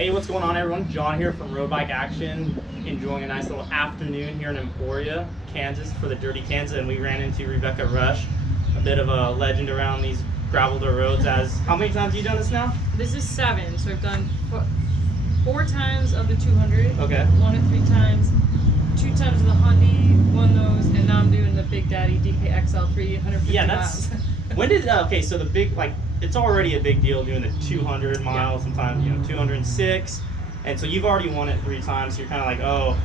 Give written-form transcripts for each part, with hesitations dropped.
Hey, what's going on, everyone? John here from Road Bike Action, enjoying a nice little afternoon here in Emporia, Kansas for the Dirty Kanza, and we ran into Rebecca Rusch, a bit of a legend around these gravel dirt roads. How many times have you done this now? This is 7, so I've done 4 times of the 200. Okay. 1 or 3 times, 2 times of the Hyundai, 1 of those, and now I'm doing the Big Daddy DKXL3, 150 Yeah, miles. When did, okay, so the big, it's already a big deal doing the 200 miles, sometimes, 206, and so you've already won it 3 times, so you're kind of like, oh,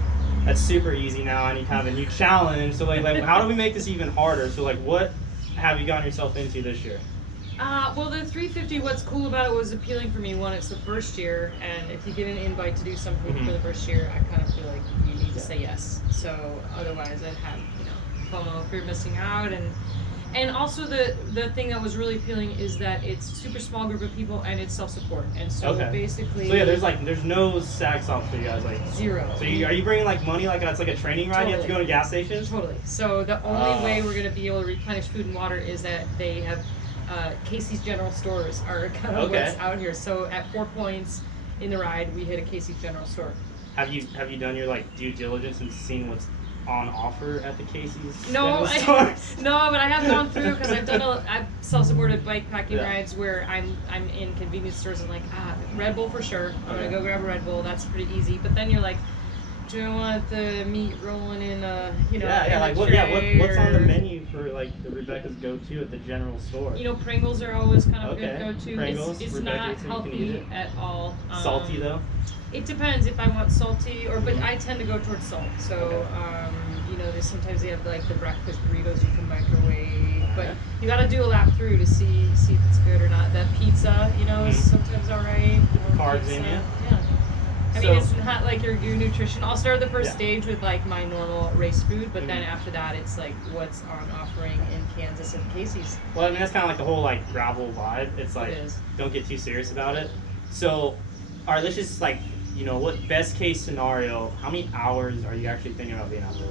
that's super easy now, I need kind of a new challenge, so like how do we make this even harder? So like, what have you gotten yourself into this year? Well, the 350, what's cool about it was appealing for me. One, it's the first year, and if you get an invite to do something for the first year, I kind of feel like you need to say yes. So otherwise, I'd have FOMO, fear of missing out, and also the thing that was really appealing is that it's a super small group of people and it's self-support, and so basically. So yeah, there's no sag stops for you guys, like 0. So are you bringing like money, like it's like a training ride? Totally. You have to go to gas stations. Totally. So the only way we're going to be able to replenish food and water is that they have. Casey's General Stores are kind of what's out here. So at 4 points in the ride, we hit a Casey's General Store. Have you done your due diligence and seen what's on offer at the Casey's? No, no, but I have gone through because I've self-supported bike packing rides where I'm in convenience stores and Red Bull for sure. I'm gonna go grab a Red Bull. That's pretty easy. But then you're like, do I want the meat rolling in what's on the menu for the Rebecca's go-to at the general store? Pringles are always kind of a good go-to. Pringles, it's not healthy at all. Salty though? It depends if I want salty but I tend to go towards salt. So there's sometimes they have the breakfast burritos you can microwave, but you got to do a lap through to see if it's good or not. That pizza, is sometimes alright. Carbs in you? Yeah. I mean, it's not like your nutrition. I'll start the first stage with my normal race food, but then after that, it's what's on offering in Kansas and Casey's. Well, I mean, that's kind of like the whole gravel vibe. It's don't get too serious about it. So, all right, let's just what best case scenario? How many hours are you actually thinking about being out there?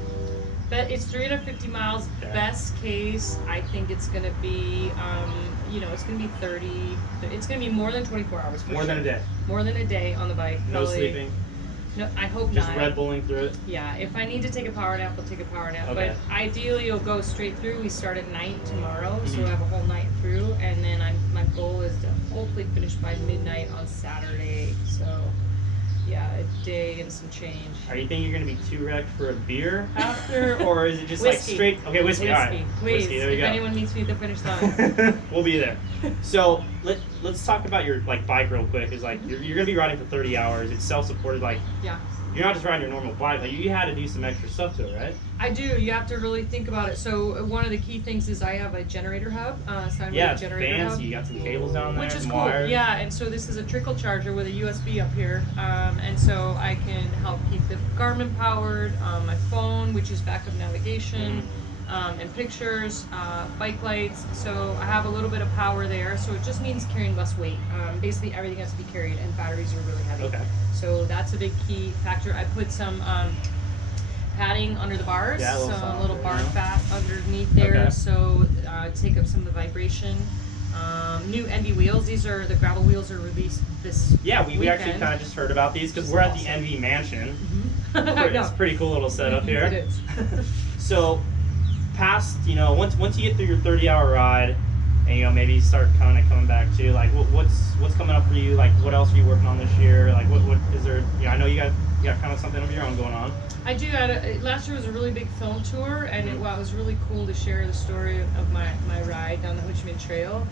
But it's 350 miles. Okay. Best case, I think it's going to be, it's going to be 30. It's going to be more than 24 hours. For more than a day. More than a day on the bike. No sleeping. No, I hope just not. Just Red Bulling through it. Yeah, if I need to take a power nap, I'll take a power nap. Okay. But ideally, you'll go straight through. We start at night tomorrow, so we'll have a whole night through, and then my goal is to hopefully finish by midnight on Saturday. So. Yeah, a day and some change. Are you thinking you're going to be too wrecked for a beer after, or is it just straight? Okay, whiskey. All right, please. Whiskey, there you go. If anyone meets me at the finish line, we'll be there. So let's talk about your bike real quick. Is you're going to be riding for 30 hours. It's self-supported. Yeah. You're not just riding your normal bike. You had to do some extra stuff to it, right? I do. You have to really think about it. So one of the key things is I have a generator hub. It's fancy. Hub, you got some cables down there, which is cool. wires. Yeah, and so this is a trickle charger with a USB up here, and so I can help keep the Garmin powered, my phone, which is backup navigation. And pictures, bike lights, so I have a little bit of power there, so it just means carrying less weight. Basically everything has to be carried, and batteries are really heavy. Okay. So that's a big key factor. I put some padding under the bars, some little bar fat underneath there, so take up some of the vibration. New Envy wheels, the gravel wheels are released this weekend. We actually kind of just heard about these because we're at the Envy Mansion. It's a pretty cool little setup here. It is. So past, once you get through your 30-hour ride, and maybe start kind of coming back to what's coming up for you? What else are you working on this year? What is there? I know you got kind of something of your own going on. I do. Last year was a really big film tour, and it was really cool to share the story of my ride down the Ho Chi Minh Trail.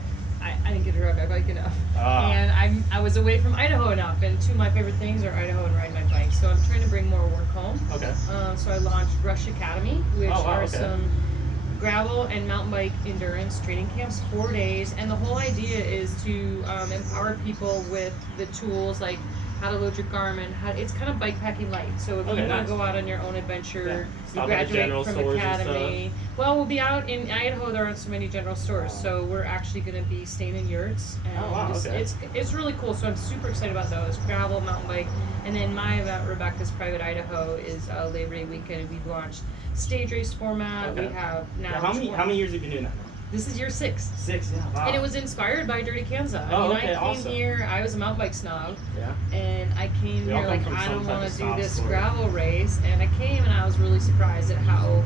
I didn't get to ride my bike enough, and I was away from Idaho enough, and 2 of my favorite things are Idaho and riding my bike. So I'm trying to bring more work home. Okay. So I launched Rush Academy, which are some gravel and mountain bike endurance training camps, 4 days, and the whole idea is to empower people with the tools like how to load your Garmin. It's kind of bike packing light. So if you want to go out on your own adventure, you graduate from academy. Well, we'll be out in Idaho. There aren't so many general stores, so we're actually going to be staying in yurts. And it's really cool. So I'm super excited about those gravel, mountain bike, and then my event, Rebecca's Private Idaho, is Labor Day weekend. We've launched stage race format. We have now. How many years have you been doing that now? This is year 6. 6, yeah. Wow. And it was inspired by Dirty Kanza. Oh, I okay, came awesome. here, I was a mountain bike snob. Yeah. And I came We all here come like, from I some don't type want of to do snob this sport. gravel race. And I came and I was really surprised at how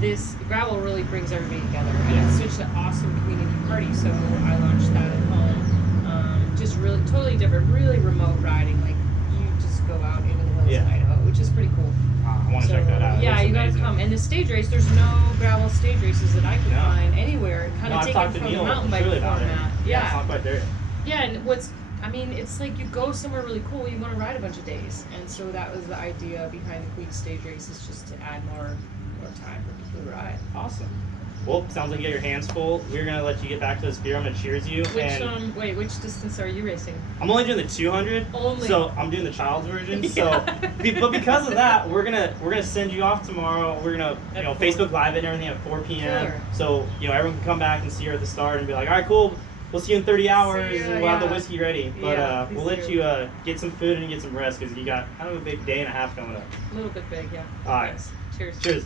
this gravel really brings everybody together. And it's such an awesome community party. So I launched that at home. Just really, totally different, really remote riding. Like, you just go out into the hills in Idaho, which is pretty cool. I want to check that out. Yeah, you gotta come. And the stage race, there's no gravel stage races that I can No. find anywhere. Kind No, of I've taken talked to from the Neil mountain bike Shirley about it. format. Yeah, it's not quite there. Yeah, and it's like you go somewhere really cool, you want to ride a bunch of days. And so that was the idea behind the Queen Stage Race, is just to add more time for people to ride. Awesome. Well, sounds like you got your hands full. We're going to let you get back to this beer. I'm going to cheers you. Which distance are you racing? I'm only doing the 200. Only. So I'm doing the child's version. Yeah. So, but because of that, we're gonna send you off tomorrow. We're gonna Facebook Live it and everything at 4 p.m. Sure. So everyone can come back and see her at the start and be like, all right, cool. We'll see you in 30 hours, and we'll have the whiskey ready. But we'll let you get some food and get some rest because you got kind of a big day and a half coming up. A little bit big, yeah. All right. Cheers. Cheers.